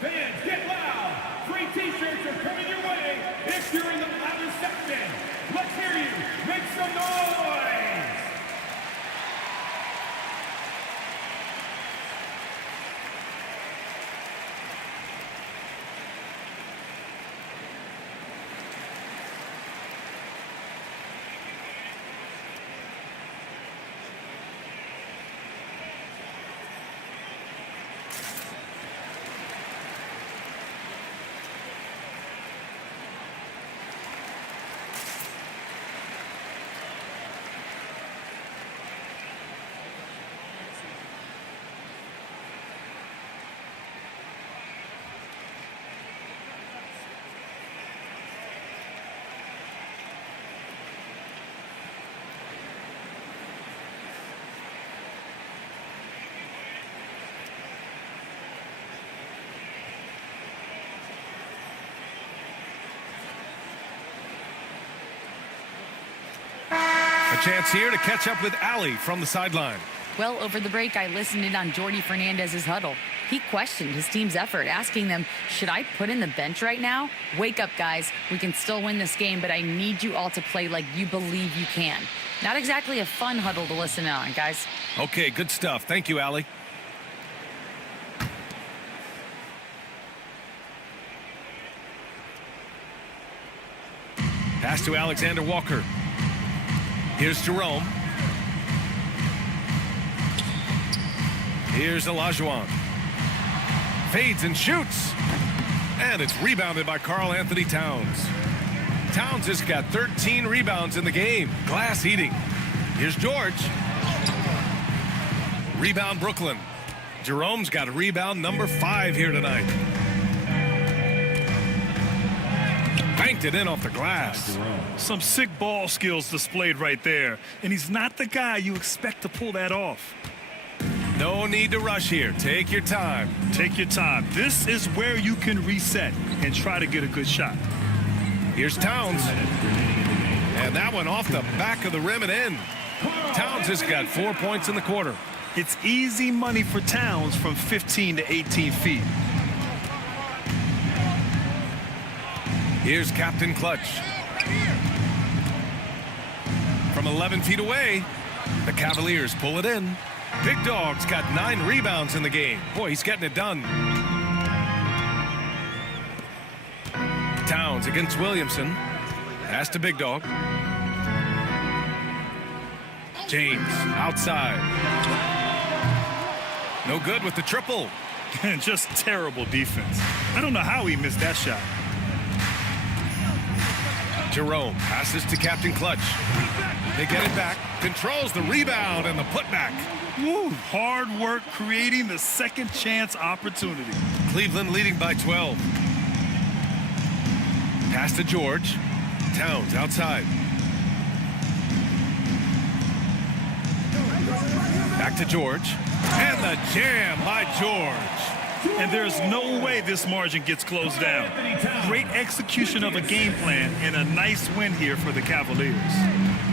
Fans, get loud. Free t-shirts are coming your way if you're in the louder section. Let's hear you. Make some noise. A chance here to catch up with Allie from the sideline. Well, over the break, I listened in on Jordi Fernandez's huddle. He questioned his team's effort, asking them, should I put in the bench right now? Wake up, guys. We can still win this game, but I need you all to play like you believe you can. Not exactly a fun huddle to listen in on, guys. Okay, good stuff. Thank you, Allie. Pass to Alexander Walker. Here's Jerome. Here's Olajuwon. Fades and shoots. And it's rebounded by Karl Anthony Towns. Towns has got 13 rebounds in the game. Glass eating. Here's George. Rebound Brooklyn. Jerome's got a rebound number 5 here tonight. Banked it in off the glass. Some sick ball skills displayed right there. And he's not the guy you expect to pull that off. No need to rush here. Take your time. Take your time. This is where you can reset and try to get a good shot. Here's Towns. And that one off the back of the rim and in. Towns has got 4 points in the quarter. It's easy money for Towns from 15 to 18 feet. Here's Captain Clutch. From 11 feet away, the Cavaliers pull it in. Big Dog's got 9 rebounds in the game. Boy, he's getting it done. Towns against Williamson. Pass to Big Dog. James outside. No good with the triple. And just terrible defense. I don't know how he missed that shot. Jerome passes to Captain Clutch. They get it back. Controls the rebound and the putback. Woo, hard work creating the second chance opportunity. Cleveland leading by 12. Pass to George. Towns outside. Back to George. And the jam by George. And there's no way this margin gets closed down. Great execution of a game plan and a nice win here for the Cavaliers.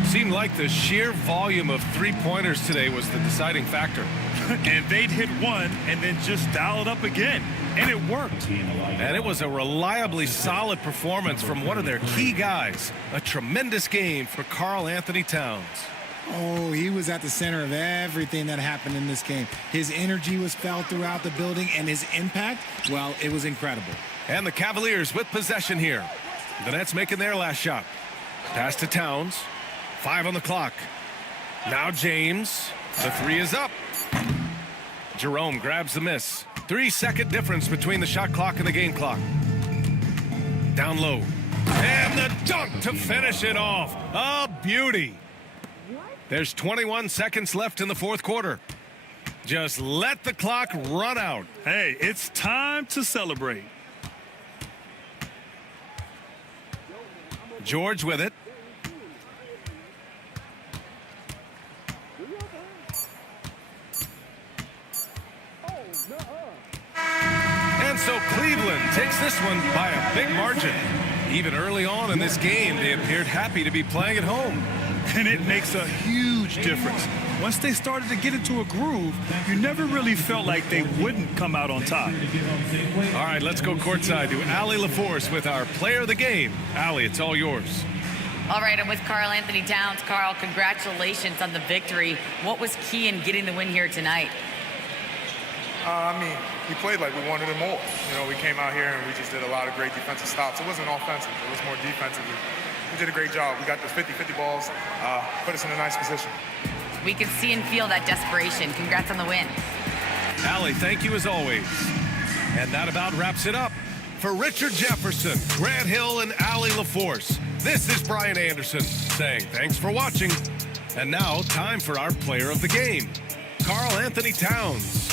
Seemed like the sheer volume of three-pointers today was the deciding factor. And they'd hit one and then just dial it up again. And it worked. And it was a reliably solid performance from one of their key guys. A tremendous game for Karl Anthony Towns. Oh, he was at the center of everything that happened in this game. His energy was felt throughout the building, and his impact, well, it was incredible. And the Cavaliers with possession here. The Nets making their last shot. Pass to Towns. 5 on the clock. Now James. The 3 is up. Jerome grabs the miss. 3-second difference between the shot clock and the game clock. Down low. And the dunk to finish it off. A beauty. There's 21 seconds left in the fourth quarter. Just let the clock run out. Hey, it's time to celebrate. George with it. And so Cleveland takes this one by a big margin. Even early on in this game, they appeared happy to be playing at home. And it makes a huge difference. Once they started to get into a groove, you never really felt like they wouldn't come out on top. All right, let's go courtside to Allie LaForce with our player of the game. Allie, it's all yours. All right, I'm with Karl Anthony Towns. Karl, congratulations on the victory. What was key in getting the win here tonight? We played like we wanted it more. You know, we came out here and we just did a lot of great defensive stops. It wasn't offensive. It was more defensive. We did a great job. We got the 50-50 balls, put us in a nice position. We can see and feel that desperation. Congrats on the win. Allie, thank you as always. And that about wraps it up. For Richard Jefferson, Grant Hill, and Allie LaForce, this is Brian Anderson saying thanks for watching. And now, time for our player of the game, Karl Anthony Towns.